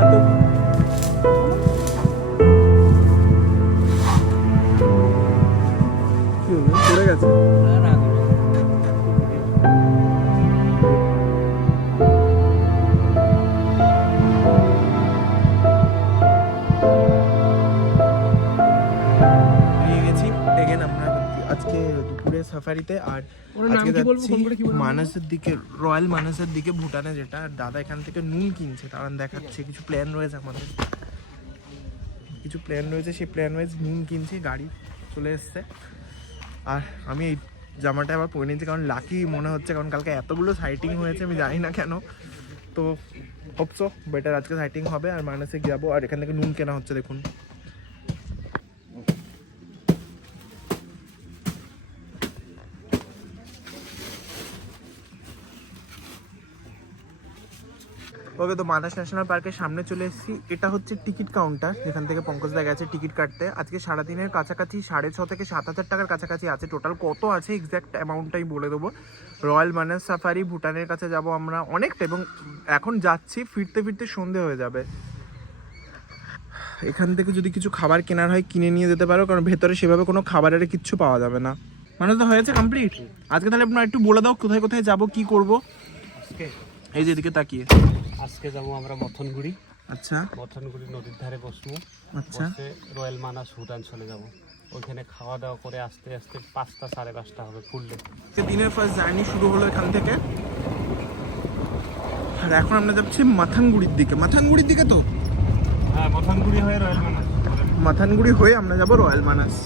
না তো। কি হলো, পড়ে গেছে? আজকে দুপুরে সাফারিতে, আর আজকে যাচ্ছি মানাসের দিকে, রয়্যাল মানাসের দিকে, ভুটানে, যেটা দাদা এখান থেকে নুন কিনছে, তারা দেখাচ্ছে কিছু প্ল্যান রয়েছে, আমাদের কিছু প্ল্যান রয়েছে, সেই প্ল্যান ওয়াইজ নুন কিনছি, গাড়ি চলে এসছে। আর আমি এই জামাটা আবার পরে নিয়েছি, কারণ লাকি মনে হচ্ছে, কারণ কালকে এতগুলো সাইটিং হয়েছে, আমি জানি না কেন, তো হোপসো বেটার আজকে সাইটিং হবে। আর মানাসে যাবো, আর এখান থেকে নুন কেনা হচ্ছে, দেখুন। ওকে, তো মানাস ন্যাশনাল পার্কের সামনে চলে এসেছি। এটা হচ্ছে টিকিট কাউন্টার, যেখান থেকে পঙ্কজদা গেছে টিকিট কাটতে। আজকে সারাদিনের কাছাকাছি 6,500 থেকে 7,000 টাকার কাছাকাছি আছে। টোটাল কত আছে এক্স্যাক্ট অ্যামাউন্টটাই বলে দেবো। রয়্যাল মানাস সাফারি, ভুটানের কাছে যাব আমরা অনেকটা, এবং এখন যাচ্ছি, ফিরতে ফিরতে সন্ধে হয়ে যাবে। এখান থেকে যদি কিছু খাবার কেনার হয় কিনে নিয়ে যেতে পারো, কারণ ভেতরে সেভাবে কোনো খাবারের কিচ্ছু পাওয়া যাবে না। মানে তো হয়েছে কমপ্লিট। আজকে তাহলে আপনারা একটু বলে দাও কোথায় কোথায় যাব, কি করব। এই যে এদিকে তাকিয়ে আজকে যাবো আমরা মথনগুড়ি। আচ্ছা, মথনগুড়ি নদীর ধারে বসবো। আচ্ছা, রয়্যাল মানাস ভুটান চলে যাব। ওইখানে খাওয়া দাওয়া করে আস্তে আস্তে 5টা 5:30 হবে ফুললে। দিনের ফার্স্ট জার্নি শুরু হলো এখান থেকে, আর এখন আমরা যাচ্ছি মাথানগুড়ির দিকে। মাথানগুড়ির দিকে তো, হ্যাঁ, মথনগুড়ি হয়ে রয়্যাল মানাস। মাথানগুড়ি হয়ে আমরা যাব রয়্যাল মানাস।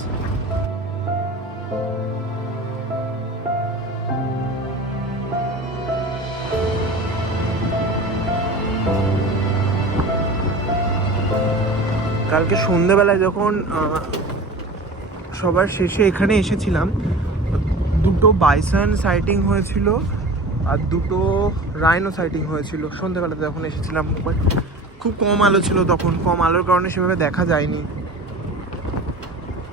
কালকে সন্ধ্যেবেলায় যখন সবার শেষে এখানে এসেছিলাম, দুটো বাইসন সাইটিং হয়েছিল আর দুটো রাইনো সাইটিং হয়েছিল সন্ধ্যেবেলাতে যখন এসেছিলাম। খুব কম আলো ছিল তখন, কম আলোর কারণে সেভাবে দেখা যায়নি।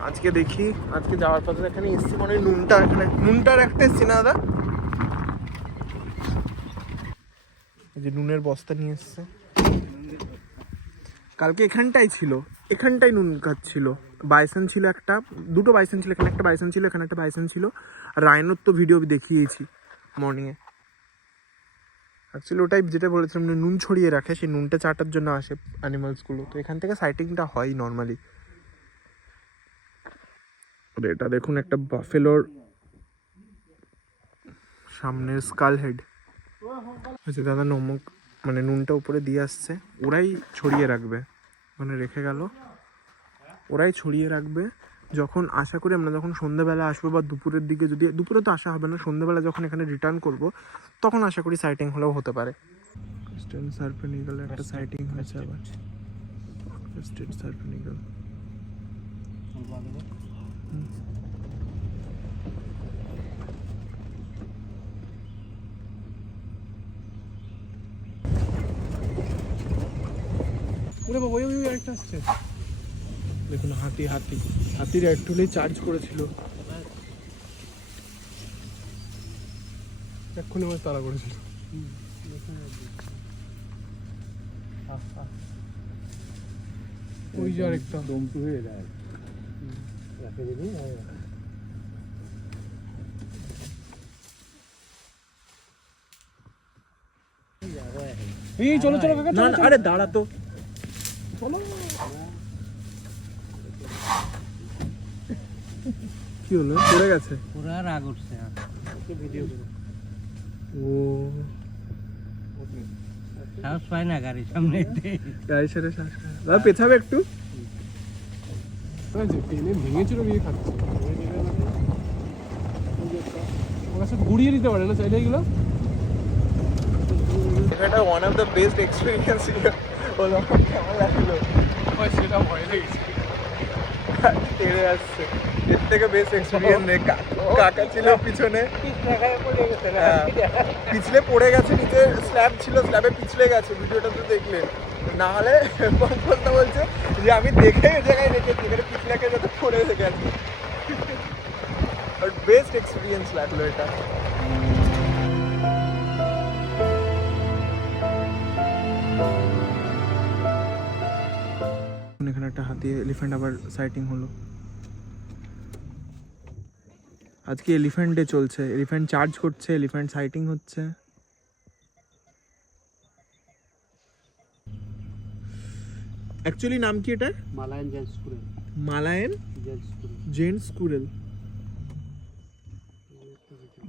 আজকে দেখি, আজকে যাওয়ার পথে এখানে এসছি, মানে নুনটা, এখানে নুনটার একটা এসছি না দাদা, এই যে নুনের বস্তা নিয়ে এসছে। কালকে এখানটাই ছিল, এখানটাই নুন খাচ্ছিল। বাইসন ছিল একটা, দুটো বাইসন ছিল, এখানে একটা বাইসন ছিল, এখানে একটা বাইসন ছিল। আর রাইনোর তো ভিডিও দেখিয়েছি মর্নিংয়ে। অ্যাকচুয়ালি ওটাই যেটা বলেছিলাম, নুন ছড়িয়ে রাখে, সেই নুনটা চাটার জন্য আসে অ্যানিমালসগুলো। তো এখান থেকে সাইটিংটা হয় নর্মালি। এটা দেখুন, একটা বাফেলোর সামনের স্কাল হেড হচ্ছে। দাদা নমক, মানে নুনটা উপরে দিয়ে আসছে, ওরাই ছড়িয়ে রাখবে, মানে রেখে গেল, ওরাই ছড়িয়ে রাখবে। যখন আশা করি আমরা যখন সন্ধ্যেবেলা আসবো, বা দুপুরের দিকে, যদি দুপুরে তো আসা হবে না, সন্ধ্যেবেলা যখন এখানে রিটার্ন করব, তখন আশা করি সাইটিং হলেও হতে পারে। ক্রিস্টেন সার্পেনিগল একটা সাইটিং হয়েছে আবার, ক্রিস্টেন সার্পেনিগল। দেখুন, হাতি, হাতির একটুলেই চার্জ করেছিল, এক্ষুনি আমার তাড়া করেছিল। ওই যে আরেকটা দমটু হয়ে যায়। চলো চলো, আরে দাঁড়া তো, কি হলো, পড়ে গেছে, পুরা রাগ উঠছে। ভিডিও ও সাহস পায় না গাড়ির সামনে, গাড়ির সাথে শ্বাস দাদা পেছাবে একটু। ভেঙেছিল, গিয়ে খাচ্ছে, গুড়িয়ে দিতে পারে না চাইলে এগুলো। এটা one of the best experience হলো। কেমন লাগলো সেটা, ভয় লেগেছে, তেড়ে আসছে। এর থেকে বেস্ট এক্সপিরিয়েন্স নেই। কাকা ছিল পিছনে, পিছলে পড়ে গেছে, নিচে স্ল্যাব ছিল, স্ল্যাবে পিছলে গেছে, ভিডিওটা তো দেখলেন। না হলে পঙ্কজদা বলছে যে আমি দেখে এই জায়গায় রেখেছি, এখানে পিছলাকে যাতে পড়ে গেছে। বেস্ট এক্সপিরিয়েন্স লাগলো এটা। এখানে একটা হাতি এলিফ্যান্ট আবার সাইটিং হলো। আজকে এলিফ্যান্ট ডে চলছে, এলিফ্যান্ট চার্জ করছে, এলিফ্যান্ট সাইটিং হচ্ছে। অ্যাকচুয়ালি নাম কি এটার? Malayan gents squirrel. Malayan gents squirrel.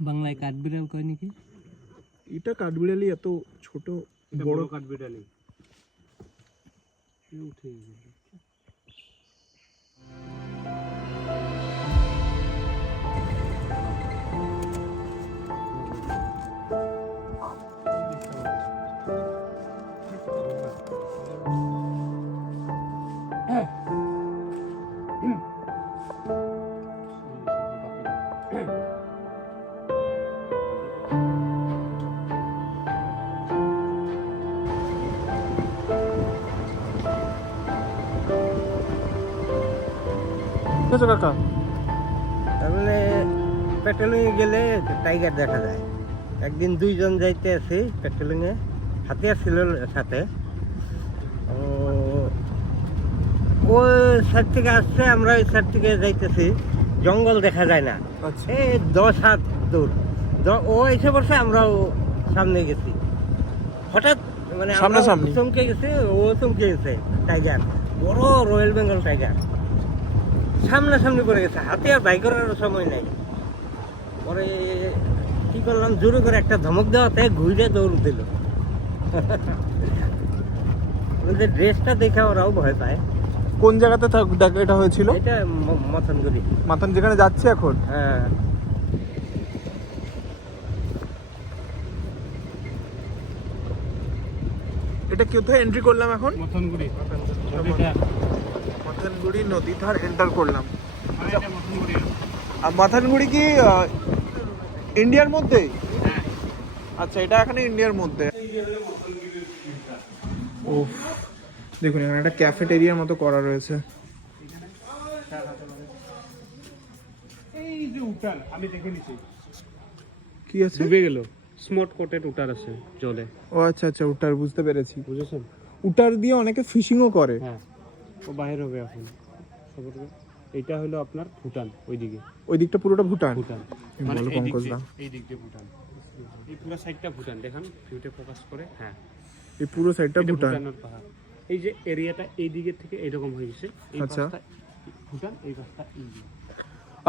বাংলায় কাঠবিড়াল কয় নাকি? এটা কাঠবিড়ালি এত ছোট বড় কাঠবিড়ালি উঠে গেছে। কাকা তাহলে পেট্রোলিংয়ে গেলে টাইগার দেখা যায়। একদিন দুইজন যাইতে আছি পেট্রোলিংয়ে, হাতে ছিল সাথে। ওই সাইড থেকে আসছে, আমরা ওই সাইড থেকে যাইতেছি, জঙ্গল দেখা যায় না। আচ্ছা এই 10 হাত দূর ও এসে পড়ছে, আমরাও সামনে গেছি। হঠাৎ মানে সামনাসামনি চমকে গেছে, ও চমকে গেছে। টাইগার, বড় রয়্যাল বেঙ্গল টাইগার সামনাসামনি করে গেছে, হাতে আর বাইক করার সময় নাই। পরে কি করলাম, জোরে করে একটা ধমক দেওয়াতে ঘুরে দৌড় দিল। ওদের ড্রেসটা দেখে ওরাও ভয় পায়। কোন জায়গাতে এটা হয়েছিল? এটা মথনগুড়ি। মাথান যেখানে যাচ্ছে এখন? হ্যাঁ। এটা কোথায় এন্ট্রি করলাম এখন? মথনগুড়ি মাথানগুড়ি নদী ধার এন্টার করলাম। আর মাথানগুড়ি কি ইন্ডিয়ার মধ্যে? আচ্ছা, এটা এখানে ইন্ডিয়ার মধ্যে। ও দেখুন, এখানে একটা ক্যাফেটেরিয়ার মতো করা রয়েছে। এই যে উটার আমি দেখে নিছি, কি আছে? ডুবে গেল। স্মট কোটেড উটার আছে জলে। ও আচ্ছা আচ্ছা, উটার বুঝতে পেরেছি। বুঝেছেন? উটার দিয়ে অনেকে ফিশিংও করে। হ্যাঁ, ও বাইরে হবে এখন। এইটা হলো আপনার ভুটান, ওইদিকে। ওই দিকটা পুরোটা ভুটান? ভুটান মানে এই দিক দিয়ে ভুটান, এই পুরো সাইডটা ভুটান। দেখেন ভিউতে ফোকাস করে। হ্যাঁ, এই পুরো সাইডটা এটা ভুটান। ভুটানের পাহাড়। এই যে এরিয়াটা এই দিকের থেকে এইরকম হয়ে গেছে। এই আচ্ছা। পাশটা ভুটান, এই পাশটা ইন্ডিয়া।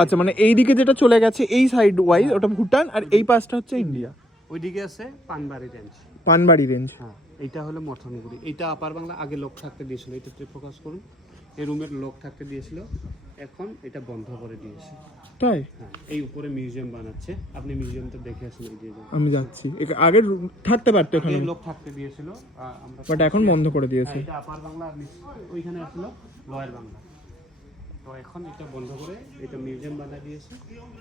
আচ্ছা, মানে এই দিকে যেটা চলে গেছে এই সাইড ওয়াইজ ওটা ভুটান, আর এই পাশটা হচ্ছে ইন্ডিয়া। ওইদিকে আছে পানবাড়ি রেঞ্জ। পানবাড়ি রেঞ্জ। হ্যাঁ, এইটা হলো মথনগুড়ি। এইটা আপার বাংলা, আগে লোক থাকতে দিয়েছিল। এটাতে ফোকাস করুন। এই রুমের লোক থাকতে দিয়েছিল, এখন এটা বন্ধ করে দিয়েছে। তাই? হ্যাঁ, এই উপরে মিউজিয়াম বানাচ্ছে। আপনি মিউজিয়ামটা দেখে আসুন। এই যে আমি যাচ্ছি। আগে থাকতে পারতো এখানে, লোক থাকতে দিয়েছিল, আমরা বাট এখন বন্ধ করে দিয়েছে। এটা আপার বাংলা, ওইখানে আসলো লোয়ার বাংলা। তো এখন এটা বন্ধ করে এটা মিউজিয়াম বানিয়ে দিয়েছে।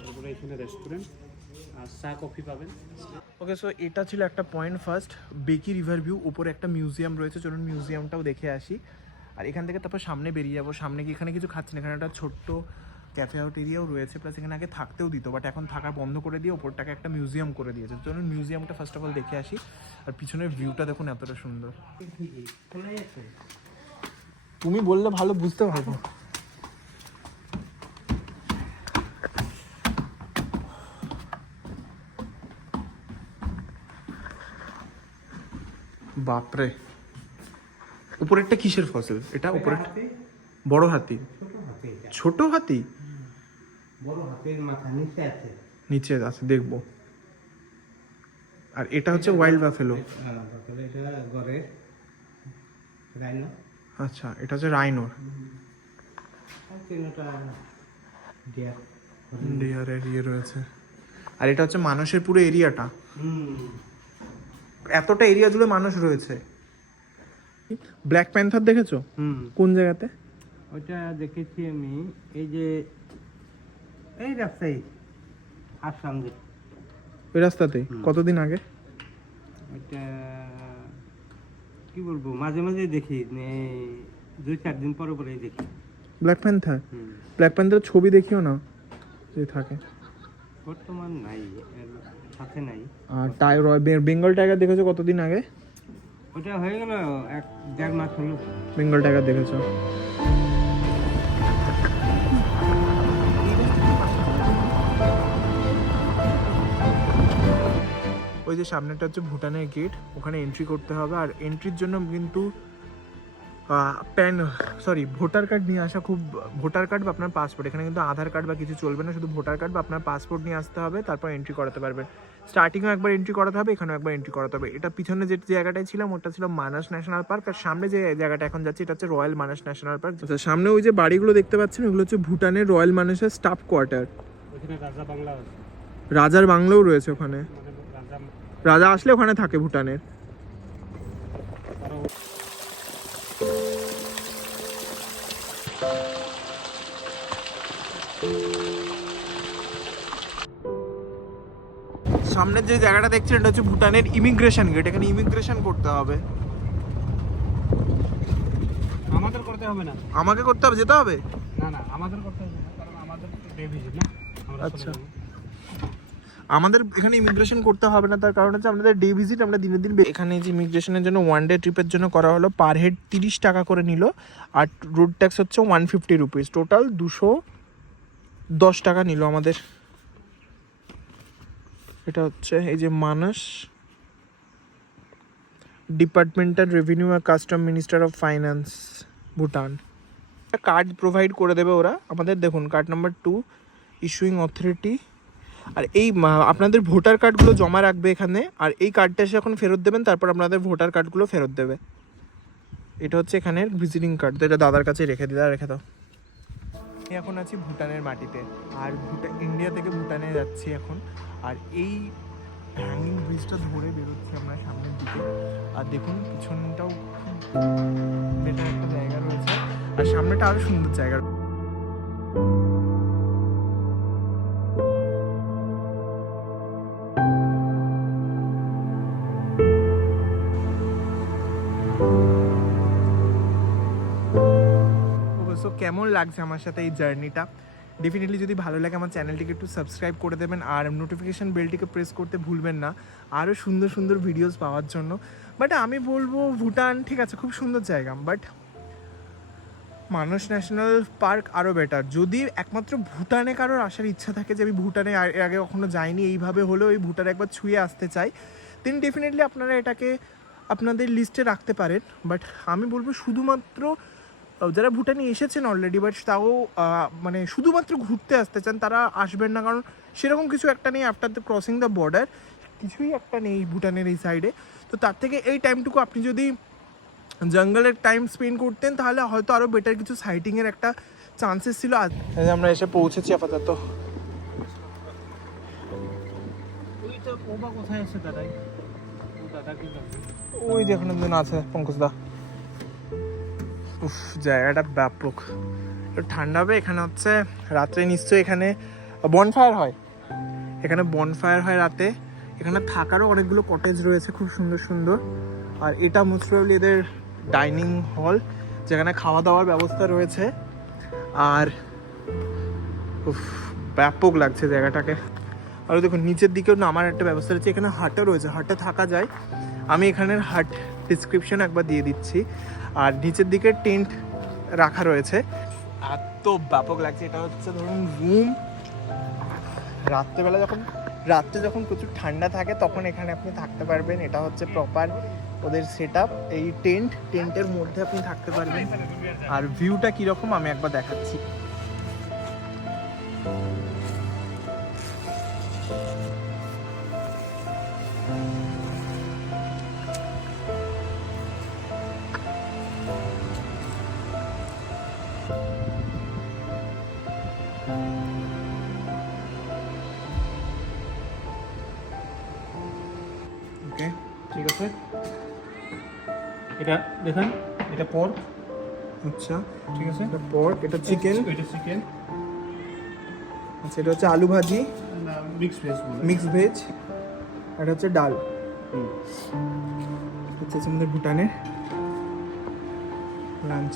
তারপরে এখানে রেস্টুরেন্ট আর চা কফি পাবেন। ওকে, সো এটা ছিল একটা পয়েন্ট ফার্স্ট, বেকি রিভার ভিউ। উপরে একটা মিউজিয়াম রয়েছে, চলুন মিউজিয়ামটাও দেখে আসি। আর এখান থেকে তারপর সামনে বেরিয়ে যাবো। সামনে কি এখানে কিছু খাচ্ছি না, এখানে একটা ছোট্ট ক্যাফে আউট এরিয়াও রয়েছে, প্লাস এখানে আগে থাকতেও দিত, বাট এখন থাকা বন্ধ করে দিয়ে ওপরটাকে একটা মিউজিয়াম করে দিয়েছে। চলুন মিউজিয়ামটা ফার্স্ট অফ অল দেখে আসি। আর পিছনের ভিউটা দেখুন এতটা সুন্দর। তুমি বললে ভালো বুঝতে পারবো। বাপরে, উপরেরটা কিসের ফসল? এটা উপরে বড় হাতি? ছোট হাতি? বড় হাতির মাথা নিচে আছে। নিচে আছে, দেখবো। আর এটা হচ্ছে ওয়াইল্ড বাফেলো। এটা গড়ের রাইনো। আচ্ছা, এটা হচ্ছে রাইনোর। ডিয়ারের ইয়ে রয়েছে। আর এটা হচ্ছে মানুষের পুরো এরিয়াটা, এতটা এরিয়া জুড়ে মানুষ রয়েছে। ব্ল্যাক প্যান্থার দেখেছো? কোন জায়গাতে? ওইটা দেখেছি আমি, এই যে এই রাস্তায় আসলাম যে ওই রাস্তাতে। কতদিন আগে? ওইটা কি বলবো, মাঝে মাঝে দেখি, 2-4 দিন পরে পরেই দেখি ব্ল্যাক প্যান্থার। ব্ল্যাক প্যান্থারের ছবি দেখিও না যে থাকে, বর্তমান নাই, এর সাথে নাই। আর বেঙ্গল টাইগার দেখেছো কতদিন আগে? ওটা হয়ে গেল 1-1.5 মাস হলো। বেঙ্গল টাইগার দেখেছো? ওই যে সামনেটা হচ্ছে ভুটানের গেট, ওখানে এন্ট্রি করতে হবে। আর এন্ট্রির জন্য কিন্তু ভোটার কার্ড নিয়ে আসা খুব, ভোটার কার্ড বা আপনার পাসপোর্ট, এখানে কিন্তু আধার কার্ড বা কিছু চলবে না, শুধু ভোটার কার্ড বা আপনার পাসপোর্ট নিয়ে আসতে হবে, তারপর এন্ট্রি করাতে পারবেন। স্টার্টিংও একবার এন্ট্রি করাতে হবে, এখানেও একবার এন্ট্রি করাতে হবে। এটা পিছনে যে জায়গাটায় ছিলাম ওটা ছিল মানাস ন্যাশনাল পার্ক, আর সামনে যে জায়গাটা এখন যাচ্ছে এটা হচ্ছে রয়্যাল মানাস ন্যাশনাল পার্ক। আচ্ছা, সামনে ওই যে বাড়িগুলো দেখতে পাচ্ছেন ওগুলো হচ্ছে ভুটানের রয়্যাল মানাসের স্টাফ কোয়ার্টার। ওখানে রাজা বাংলা আছে, রাজার বাংলাও রয়েছে ওখানে, মানে রাজা রাজা আসলে ওখানে থাকে ভুটানের। সামনের যে জায়গাটা দেখছেন এটা হচ্ছে ভুটানের ইমিগ্রেশন গেট, এখানে ইমিগ্রেশন করতে হবে। আমাদের করতে হবে না, আমাকে করতে হবে, যেতে হবে? না না আমাদের করতে হবে না, কারণ আমাদের ডে ভিজিট না, আমরা আচ্ছা, আমাদের এখানে ইমিগ্রেশন করতে হবে না, তার কারণ হচ্ছে আমাদের ডে ভিজিট, আমরা দিনের দিন এখানে যে ইমিগ্রেশনের জন্য 1 ডে ট্রিপের জন্য করা হলো, পার হেড 30 টাকা করে নিল, আর রোড ট্যাক্স হচ্ছে 150 রুপিস, টোটাল 210 টাকা নিল আমাদের। এটা হচ্ছে এই যে মানস ডিপার্টমেন্টাল রেভিনিউ আর custom minister of finance Bhutan. Card provide করে দেবে ওরা আমাদের, দেখুন কার্ড নাম্বার 2 ইস্যুইং অথরিটি। আর এই আপনাদের ভোটার কার্ডগুলো জমা রাখবে এখানে, আর এই কার্ডটা এসে এখন ফেরত দেবেন, তারপর আপনাদের ভোটার কার্ডগুলো ফেরত দেবে। এটা হচ্ছে এখানের ভিজিটিং কার্ড, তো এটা দাদার কাছে রেখে দাও। আমি এখন আছি ভুটানের মাটিতে, আর ইন্ডিয়া থেকে ভুটানে যাচ্ছি এখন। আর এই হ্যাঙ্গিং ব্রিজটা ধরে বেরোচ্ছি আমরা সামনের দিকে, আর দেখুন পিছনটাও খুব বেটার একটা জায়গা রয়েছে, আর সামনেটা আরও সুন্দর জায়গা। সো কেমন লাগছে আমার সাথে এই জার্নিটা? ডেফিনেটলি যদি ভালো লাগে আমার চ্যানেলটিকে একটু সাবস্ক্রাইব করে দেবেন, আর নোটিফিকেশান বেলটিকে প্রেস করতে ভুলবেন না আরও সুন্দর সুন্দর ভিডিওস পাওয়ার জন্য। বাট আমি বলবো ভুটান ঠিক আছে, খুব সুন্দর জায়গা, বাট মানস ন্যাশনাল পার্ক আরও বেটার। যদি একমাত্র ভুটানে কারোর আসার ইচ্ছা থাকে যে আমি ভুটানে এর আগে কখনো যাইনি, এইভাবে হলেও এই ভুটানে একবার ছুঁয়ে আসতে চাই, দেন ডেফিনেটলি আপনারা এটাকে আপনাদের লিস্টে রাখতে পারেন। বাট আমি বলবো শুধুমাত্র যারা ভুটানে এসেছেন অলরেডি, বাট তাও মানে শুধুমাত্র ঘুরতে আসতে চান তারা আসবেন না, কারণ সেরকম কিছু একটা নেই after the crossing the border, কিছুই একটা নেই ভুটানের এই সাইডে। তো তার থেকে এই টাইমটুকু আপনি যদি জঙ্গলের টাইম স্পেন্ড করতেন তাহলে হয়তো আরও বেটার কিছু সাইটিংয়ের একটা চান্সেস ছিল। আজ আমরা এসে পৌঁছেছি আপাতত। ওই তো ওবা কোথায় আছে দাদাই, ও দাদা কি করবে? ওই যে এখন একজন আছে পঙ্কজদা। উফ, জায়গাটা ব্যাপক, একটু ঠান্ডা হবে। এখানে হচ্ছে রাত্রে নিশ্চয়ই এখানে বনফায়ার হয়, এখানে বনফায়ার হয় রাতে। এখানে থাকারও অনেকগুলো কটেজ রয়েছে খুব সুন্দর সুন্দর। আর এটা মোস্ট প্রবাবলি এদের ডাইনিং হল, যেখানে খাওয়া দাওয়ার ব্যবস্থা রয়েছে। আর উফ, ব্যাপক লাগছে জায়গাটাকে। আর দেখুন নিচের দিকেও নামার একটা ব্যবস্থা রয়েছে, এখানে হাটও রয়েছে, হাটে থাকা যায়। আমি এখানের হাট ডিসক্রিপশন একবার দিয়ে দিচ্ছি। আর নিচের দিকে টেন্ট রাখা রয়েছে, এত ব্যাপক লাগছে। এটা হচ্ছে ধরুন রুম, রাত্রে যখন প্রচুর ঠান্ডা থাকে তখন এখানে আপনি থাকতে পারবেন। এটা হচ্ছে প্রপার ওদের সেট আপ, এই টেন্টের মধ্যে আপনি থাকতে পারবেন। আর ভিউটা কীরকম আমি একবার দেখাচ্ছি। ওকে, ঠিক আছে, এটা দেখেন, এটা পর্ক, আচ্ছা ঠিক আছে, এটা পর্ক, এটা চিকেন, এটা চিকেন, আচ্ছা এটা হচ্ছে আলু ভাজি, মিক্স ভেজ বলে, মিক্স ভেজ, এটা হচ্ছে ডাল। আচ্ছা আমাদের ভুটানের লাঞ্চ।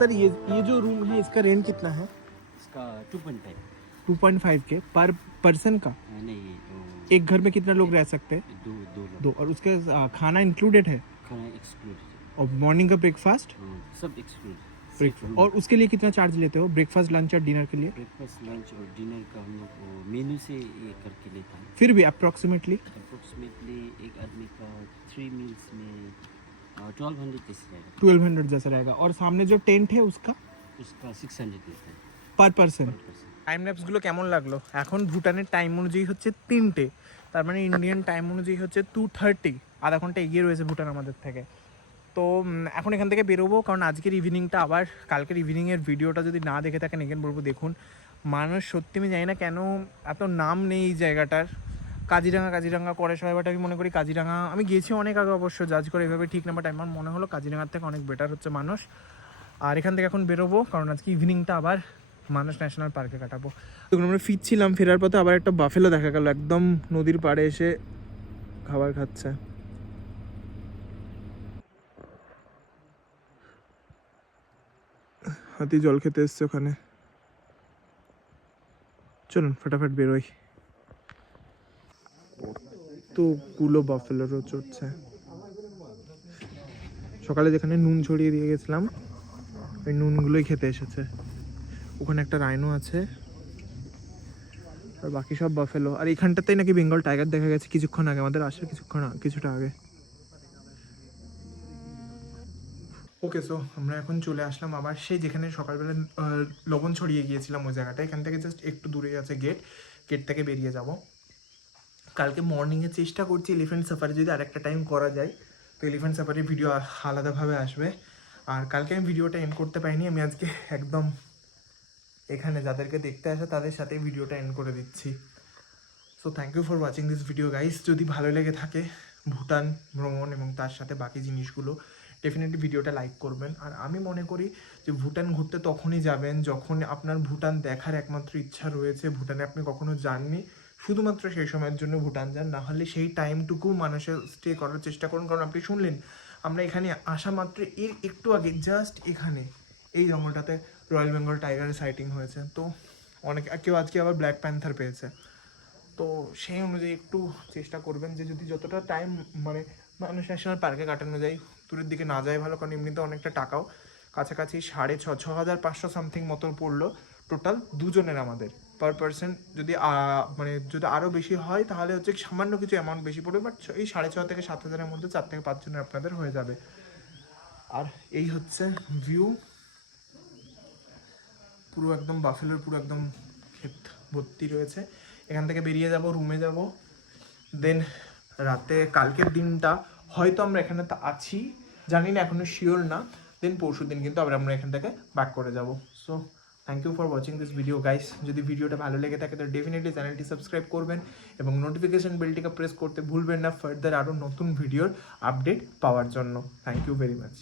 सर ये जो रूम है इसका रेंट कितना है? इसका 2.5 2.5 के पर पर्सन का? नहीं तो एक घर में कितना लोग रह सकते हैं? दो लोग दो। और उसके खाना इंक्लूडेड है? खाना एक्सक्लूड और मॉर्निंग का ब्रेकफास्ट? सब एक्सक्लूड और उसके लिए कितना चार्ज लेते हो, ब्रेकफास्ट लंच और डिनर के लिए? ब्रेकफास्ट लंच और डिनर का हम लोग मेनू से ये करके लेते हैं फिर भी अप्रोक्सीमेटली? अप्रोक्सीमेटली एक आदमी का 3 मील्स में 1200 जैसे रहेगा 1200 जैसा रहेगा। और सामने जो टेंट है उसका उसका 600 लेता है per person. per person। Time ল্যাপসগুলো কেমন লাগলো? এখন ভুটানের টাইম অনুযায়ী হচ্ছে 3টে, তার মানে ইন্ডিয়ান টাইম অনুযায়ী হচ্ছে 2:30, আধা ঘন্টা এগিয়ে রয়েছে ভুটান আমাদের থেকে। তো এখন এখান থেকে বেরোবো, কারণ আজকের ইভিনিংটা আবার কালকের ইভিনিংয়ের ভিডিওটা যদি না দেখে থাকেন এগেন বলবো দেখুন। মানুষ সত্যি আমি জানি না কেন এত নাম নেই এই জায়গাটার। কাজিরাঙ্গা করে সবাই, বাট আমি মনে করি কাজিরাঙ্গা, আমি গিয়েছি অনেক আগে অবশ্য, জাজ করে এভাবে ঠিক না, বাট আমার মনে হলো কাজিরাঙ্গার থেকে অনেক বেটার হচ্ছে মানুষ। আর এখান থেকে এখন বেরোবো, কারণ আজকে ইভিনিংটা আবার মানস ন্যাশনাল পার্কে কাটাবো। তখন আমরা ফিরছিলাম, ফেরার পথে আবার একটা বাফেলো দেখা গেল একদম নদীর পাড়ে এসে খাবার খাচ্ছে। হাতি জল খেতে এসছে ওখানে। চলুন ফটাফট বেরোই। তো গুলো বাফেলোরও চড়ছে। সকালে যেখানে নুন ছড়িয়ে দিয়ে গেছিলাম ওই নুনগুলোই খেতে এসেছে। ওখানে একটা রাইনো আছে আর বাকি সব বাফেলো। আর এখানটাতেই নাকি বেঙ্গল টাইগার দেখা গেছে কিছুক্ষণ আগে, আমাদের আসার কিছুটা আগে। ওকে, সো আমরা এখন চলে আসলাম আবার সেই যেখানে সকালবেলা লবণ ছড়িয়ে গিয়েছিলাম ওই জায়গাটা। এখান থেকে জাস্ট একটু দূরেই আছে গেট থেকে বেরিয়ে যাব। কালকে মর্নিংয়ে চেষ্টা করছি এলিফ্যান্ট সাফারি যদি আরেকটা টাইম করা যায়, তো এলিফ্যান্ট সাফারির ভিডিও আলাদাভাবে আসবে। আর কালকে আমি ভিডিওটা এন্ড করতে পারিনি, আমি আজকে একদম এখানে যাদেরকে দেখতে আসে তাদের সাথে ভিডিওটা এন্ড করে দিচ্ছি। So thank you for watching this video guys. যদি ভালো লেগে থাকে ভুটান ভ্রমণ এবং তার সাথে বাকি জিনিসগুলো, ডেফিনেটলি ভিডিওটা লাইক করবেন। আর আমি মনে করি যে ভুটান ঘুরতে তখনই যাবেন যখন আপনার ভুটান দেখার একমাত্র ইচ্ছা রয়েছে, ভুটানে আপনি কখনো যাননি, শুধুমাত্র সেই সময়ের জন্য ভুটান যান। না হলে সেই টাইমটুকু মানুষের স্টে করার চেষ্টা করুন। কারণ আপনি শুনলেন আমরা এখানে আসা মাত্র এর একটু আগে জাস্ট এখানে এই জঙ্গলটাতে রয়্যাল বেঙ্গল টাইগারের সাইটিং হয়েছে। তো কেউ আজকে আবার ব্ল্যাক প্যান্থার পেয়েছে। তো সেই অনুযায়ী একটু চেষ্টা করবেন যে যদি যতটা টাইম মানে মানুষ ন্যাশনাল পার্কে কাটানো যায়, দূরের দিকে না যায় ভালো। কারণ এমনিতে অনেকটা টাকাও কাছাকাছি 6,500 সামথিং মতো পড়লো টোটাল দুজনের আমাদের পার পার্সন। যদি যদি আরও বেশি হয় তাহলে হচ্ছে সামান্য কিছু অ্যামাউন্ট বেশি পড়বে, বাট এই 6,500 থেকে 7,000-এর মধ্যে 4 থেকে 5 জনের আপনাদের হয়ে যাবে। আর এই হচ্ছে ভিউ, পুরো একদম বাফেলোর পুরো একদম ক্ষেত ভর্তি রয়েছে। এখান থেকে বেরিয়ে যাব, রুমে যাব, দেন রাতে কালকের দিনটা হয়তো আমরা এখানে তো আছি জানি না, এখনো শিওর না, দেন পরশু দিন কিন্তু আবার আমরা এখান থেকে ব্যাক করে যাব। So thank you for watching this video guys. যদি ভিডিওটা ভালো লেগে থাকে তো ডেফিনেটলি চ্যানেলটি সাবস্ক্রাইব করবেন এবং নোটিফিকেশন বেলটিকে প্রেস করতে ভুলবেন না ফার্দার আরও নতুন ভিডিওর আপডেট পাওয়ার জন্য। Thank you very much.